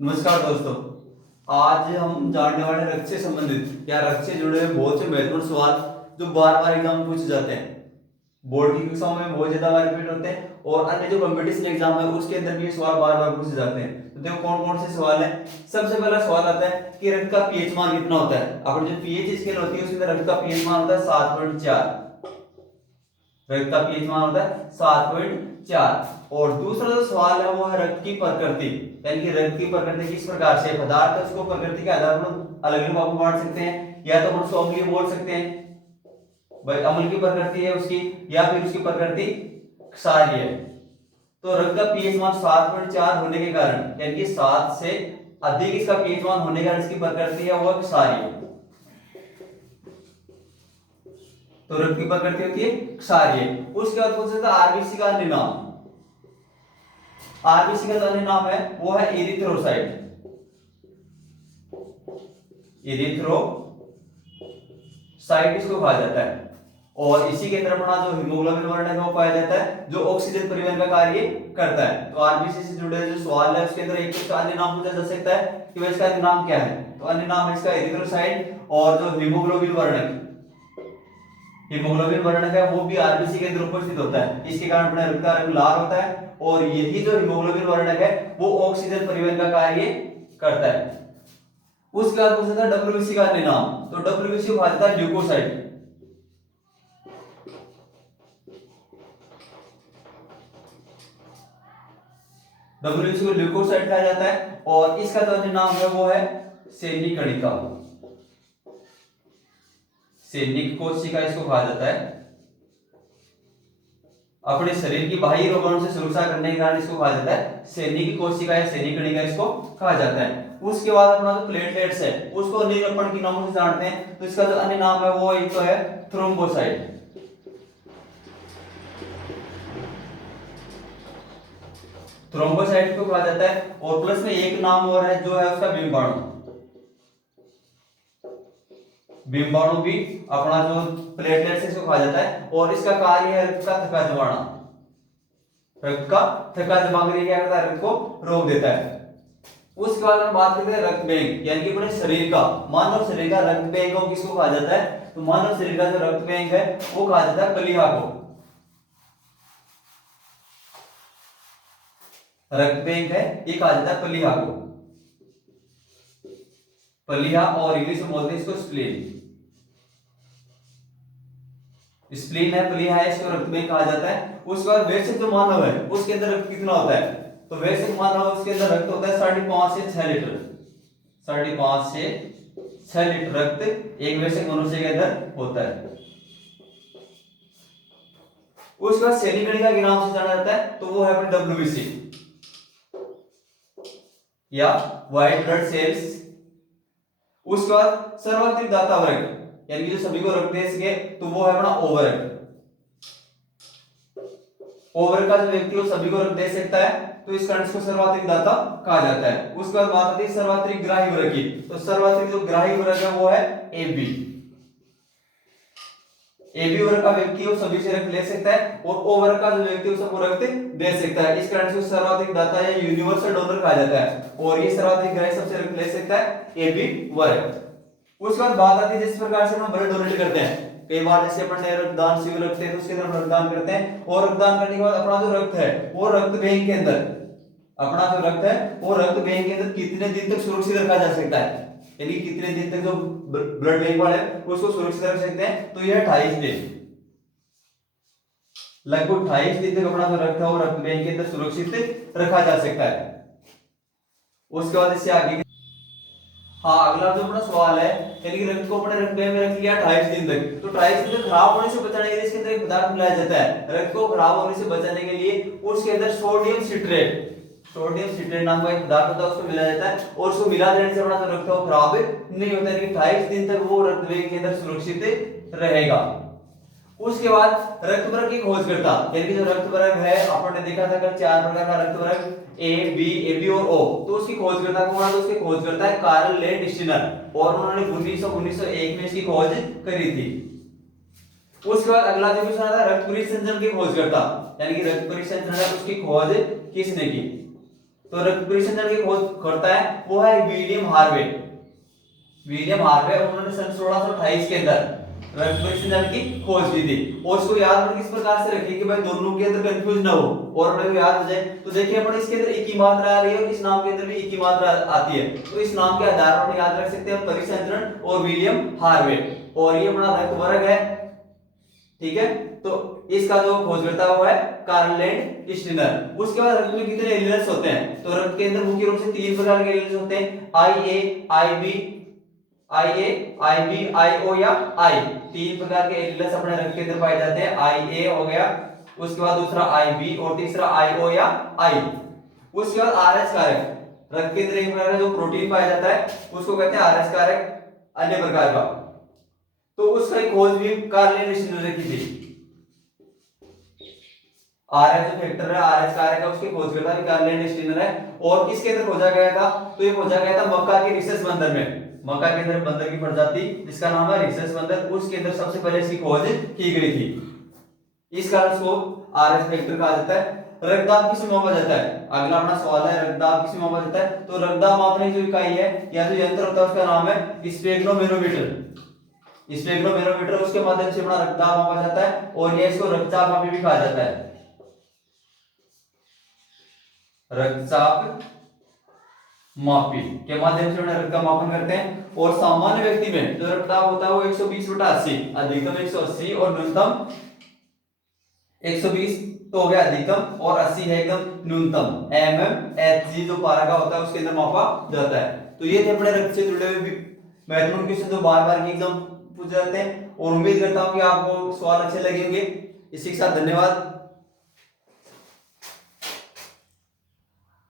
नमस्कार दोस्तों। आज हम जानने वाले रक्त से संबंधित या रक्त से जुड़े हुए बहुत से महत्वपूर्ण सवाल जो बार बार एग्जाम में पूछे जाते हैं। बोर्ड की कक्षाओं में बहुत ज्यादा बार रिपीट होते हैं और अन्य जो कंपटीशन एग्जाम है उसके अंदर भी ये सवाल बार बार पूछे जाते हैं। तो देखो कौन कौन से सवाल हैं। सबसे पहला सवाल आता है कि रक्त का पीएच मान कितना होता है। अपनी जो पीएच स्केल होती है उसके अंदर रक्त का पीएच मान होता है 7.4। रक्त का पीएच मान होता है 7.4। और दूसरा जो सवाल है वो है रक्त की प्रकृति, यानी कि रक्त की प्रकृति किस प्रकार से पदार्थ है उसको प्रकृति के आधार पर अलग अलग भागों में बांट सकते हैं, या तो उसको अम्लीय बोल सकते हैं, भाई अम्ल की प्रकृति है उसकी, या फिर उसकी प्रकृति क्षारीय है। तो रक्त का पीएच मान 7.4 होने के कारण, यानी कि 7 से अधिक इसका पीएच मान होने के कारण इसकी प्रकृति है वह क्षारीय। तो रक्त की प्रकृति होती है क्षारीय। उसके बाद कौन सा आरबीसी का अन्य नाम, आरबीसी का जो अन्य नाम है वो है एरिथ्रोसाइट। एरिथ्रोसाइट इसको कहा जाता है। और इसी के अंदर अपना जो हीमोग्लोबिन वर्ण है वो पाया जाता है जो ऑक्सीजन परिवहन का कार्य करता है। तो आरबीसी से जुड़े जो सवाल है उसके अंदर एक तो अन्य नाम पूछा जा सकता है कि वह इसका अन्य नाम क्या है। तो अन्य नाम है इसका एरिथ्रोसाइट। और जो हीमोग्लोबिन वर्ण, हीमोग्लोबिन वर्ण है वो भी आरबीसी के अंदर उपस्थित होता है। इसके कारण अपने रक्त का रंग लाल होता है और यही जो हीमोग्लोबिन वर्ण है वो ऑक्सीजन परिवहन का कार्य करता है। उसके बाद पूछा था डब्ल्यूबीसी का अन्य नाम। तो डब्ल्यूबीसी को कहा जाता है ल्यूकोसाइट। डब्ल्यूबीसी को ल्यूकोसाइट कहा जाता है। और इसका जो अन्य नाम है वो है सैनिक कणिका। सैनिक कोशिका इसको कहा जाता है। अपने शरीर की बाह्य रोगाणु से सुरक्षा करने के कारण इसको कहा जाता है सैनिक कोशिका या सैनिक कणिका इसको कहा जाता है। उसके बाद अपना जो प्लेटलेट्स है उसको निरूपण के नामों से जानते हैं। तो इसका जो अन्य नाम है वो एक तो है थ्रोम्बोसाइट। थ्रोम्बोसाइट को कहा जाता है। और प्लस में एक नाम और है जो है उसका बिंबाणु। बिंबाणु भी अपना जो प्लेटलेट्स है इसको कहा जाता है। और इसका कार्य है रक्त का थक्का जमाना। रक्त का थक्का जमा कर क्या करता है, रक्त को रोक देता है। उसके बाद हम बात करते हैं रक्त बैंक, यानी कि अपने शरीर का, मानव शरीर का रक्त बैंक को किसको कहा जाता है। तो मानव शरीर का जो रक्त बैंक है वो कहा जाता है कलिहा को। रक्त बैंक है ये कहा जाता है कलिहा को, पलिहा। और इंग्लिश में बोलते हैं इसको स्प्लीन। स्प्लीन है, प्लीहा है, इसको रक्त बैंक कहा जाता है। उसके बाद वयस्क जो मानव है उसके अंदर रक्त कितना होता है। तो वयस्क मानव उसके अंदर रक्त होता है 5.5 से 6 लीटर। 5.5 से 6 लीटर रक्त एक वयस्क मनुष्य के अंदर होता है। उसके बाद सैनिक कणिका के नाम से जाना जाता है तो वो है अपने डब्ल्यूबीसी या व्हाइट ब्लड सेल्स। उसके बाद सर्वाधिक दाता वर्ग, यानी कि जो सभी को रक्त दे सके तो वो है अपना ओ वर्ग। ओ वर्ग का जो व्यक्ति वो सभी को रक्त दे सकता है तो इस कारण इसको सर्वाधिक दाता कहा जाता है। उसके बाद बात आती है सर्वाधिक ग्राही वर्ग की। तो सर्वाधिक जो ग्राही वर्ग है वो है एबी। एबी वर्ग का व्यक्ति वो सभी से रक्त ले सकता है और ओ वर्ग का जो व्यक्ति वो सबको रक्त दे सकता है। इस कारण से सर्वाधिक दाता या यूनिवर्सल डोनर कहा जाता है। और ये सर्वाधिक ग्राही सबसे रक्त ले सकता है एबी वर्ग। उसके बाद बात आती है जिस प्रकार से हम ब्लड डोनेट करते हैं। कई बार जैसे अपन रक्तदान शिविर रखते हैं तो उसके अंदर रक्तदान करते हैं। और रक्तदान करने के बाद अपना जो रक्त है वो रक्त बैंक के अंदर, अपना जो रक्त है वो रक्त बैंक के अंदर कितने दिन तक सुरक्षित रखा जा सकता है, यानी कितने दिन तक जो ब्लड बैंक वाले उसको सुरक्षित रख सकते हैं। तो यह 28 दिन, लगभग 28 दिन तक अपना जो रक्त है वो रक्त बैंक के अंदर सुरक्षित रखा जा सकता है। उसके बाद इससे आगे हाँ अगला जो अपना सवाल है, यानी कि रक्त को अपने रक्त बैंक में रख लिया 28 दिन तक। तो 28 दिन तक खराब होने से बचाने के लिए इसके अंदर एक पदार्थ मिलाया जाता है। रक्त को खराब होने से बचाने के लिए उसके अंदर सोडियम सिट्रेट, सोडियम सिट्रेट नाम का एक पदार्थ होता है उसको मिलाया जाता है। और उसको मिला देने से अपना जो रक्त है वो खराब नहीं होता, यानी कि 28 दिन तक वो रक्त बैंक के अंदर सुरक्षित रहेगा। उसके बाद रक्त वर्ग की खोज करता, यानी कि जो रक्त वर्ग है आपने देखा था कल 4 प्रकार का रक्त वर्ग ए बी एबी और ओ। तो उसकी खोज करता कौन है, तो उसकी खोज करता है कार्ल लेंडस्टीनर। और उन्होंने 1901 में इसकी खोज करी थी। उसके बाद अगला जो क्वेश्चन आता है रक्त परिसंचरण की खोज करता, यानी कि रक्त परिसंचरण है उसकी खोज किसने की। तो रक्त परिसंचरण की खोज करता है वो है विलियम हार्वे। विलियम हार्वे उन्होंने सन 1628 के अंदर रक्त परिसंचरण की खोज की थी। और उसको याद किस प्रकार से रखें कि भाई दोनों के अंदर कंफ्यूज ना हो और अपने को याद हो जाए। तो देखिए अपन इसके अंदर एक ही मात्रा आ रही है और इस नाम के अंदर भी एक ही मात्रा आती है, तो इस नाम के आधार पर याद रख सकते हैं परिसंचरण और विलियम हार्वे। और ये अपना रक्त वर्ग है, ठीक है। तो इसका जो खोजकर्ता वो है कार्लेंड स्टीनर। उसके बाद रक्त में कितने एलिमेंट्स होते हैं, तो रक्त के अंदर मुख्य रूप से 3 प्रकार के एलिमेंट्स होते हैं, IA, IO या I। 3 प्रकार के एलिमेंट्स अपने रक्त के अंदर पाए जाते हैं। IA हो गया, उसके बाद दूसरा IB और तीसरा IO या I। उसके बाद RS कारक, रक्त के अंदर एक प्रकार का जो प्रोटीन पाया जाता है उसको कहते हैं RS कारक अन्य प्रकार का। तो उसका खोज भी कार्लेंड स्टीनर ने की थी। आरएच जो फैक्टर है आरएच कारक है उसके खोजकर्ता भी कार्लेंड स्टीनर है। और किसके अंदर खोजा गया था, तो ये खोजा गया था मक्का के रिसेस बंदर में। मक्का के अंदर बंदर की प्रजाति जिसका नाम है रिसेस बंदर, उसके अंदर सबसे पहले इसकी खोज की गई थी। इस कारण इसको आरएच फैक्टर कहा जाता है। रक्तदाब किस में मापा जाता है, अगला अपना सवाल है रक्तदाब किस में मापा जाता है। तो रक्तदाब मापने की जो इकाई है या जो यंत्र होता है उसका नाम है स्पेक्ट्रोमेनोमीटर। स्पेक्ट्रोमेनोमीटर उसके माध्यम से अपना रक्तदाब मापा जाता है और ये इसको रक्तचाप मापी भी कहा जाता है। रक्तचाप मापी के माध्यम से रक्त का मापन करते हैं। और सामान्य व्यक्ति में जो रक्तदाब होता है वो 120/80, अधिकतम 180 और न्यूनतम 120 तो हो गया अधिकतम और 80 है एकदम न्यूनतम। mmHg जो पारा का होता है उसके अंदर मापा जाता है। तो ये थे अपने रक्त से जुड़े हुए महत्वपूर्ण क्वेश्चन जो बार-बार के एग्जाम पूछे जाते हैं। और उम्मीद करता हूं कि आपको सवाल अच्छे लगे होंगे। इसी के साथ धन्यवाद।